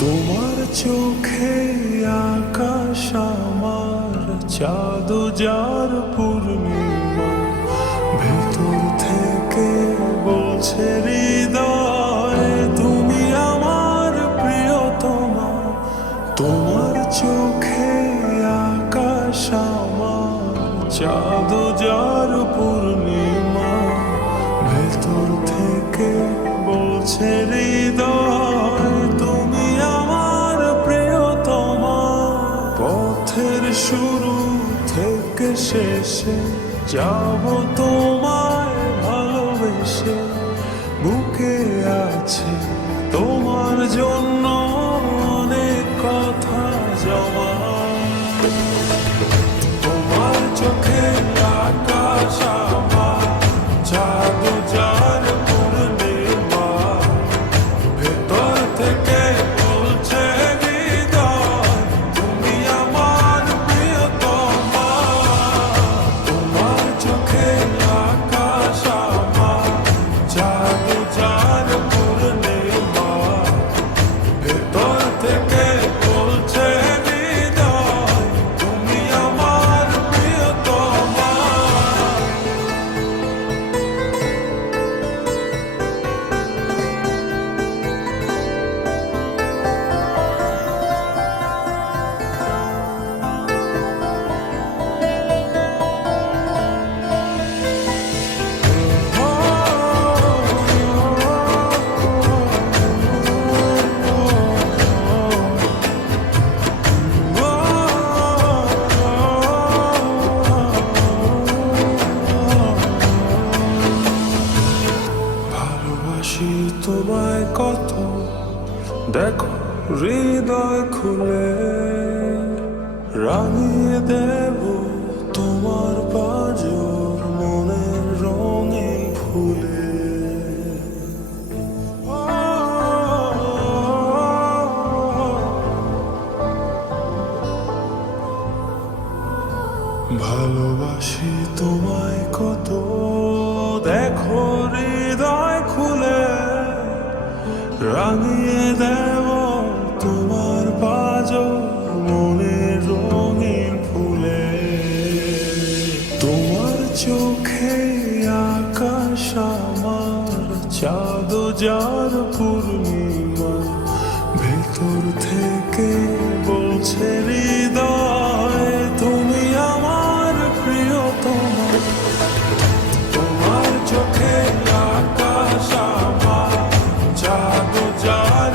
তোমার চোখে আকাশ আমার, চাঁদ যার পূর্ণিমা, ভেতর থেকে বলছে হৃদয় তুমি আমার প্রিয়তমা। তোমার চোখে আকাশ আমার, চাঁদ যার পূর্ণিমা, ভেতর থেকে বলছে হৃদয় তুমি আমার প্রিয়তমা। পথের শুরু থেকে শেষে যাব তোমায় ভালোবেসে, বুকে আছে তোমার জন্য অনেক কথা জমা। তোমার চোখে আকাশ আমার, চাঁদ যার পূর্ণিমা, ভেতর থেকে বলছে হৃদয় তুমি আমার প্রিয়তমা। তোমার চোখে আকাশ আমার, চাঁদ যার পূর্ণিমা, ভেতর থেকে বলছে হৃদয় তুমি আমার প্রিয়তমা। ভালোবাসি তোমায় কত, দেখো হৃদয় খুলে, রাঙিয়ে দেব তোমার পাঁজর মনের রঙিন ফুলে। ভালোবাসি তোমায় কত, দেখো হৃদয় খুলে, রাঙিয়ে দেব তোমার পাঁজর মনের রঙিন ফুলে। তোমার চোখে আকাশ আমার, চাঁদ যার পূর্ণিমা, ভেতর থেকে বলছে হৃদয় তুমি আমার প্রিয়তমা। তোমার চোখে আকাশ আমার, চাঁদ যার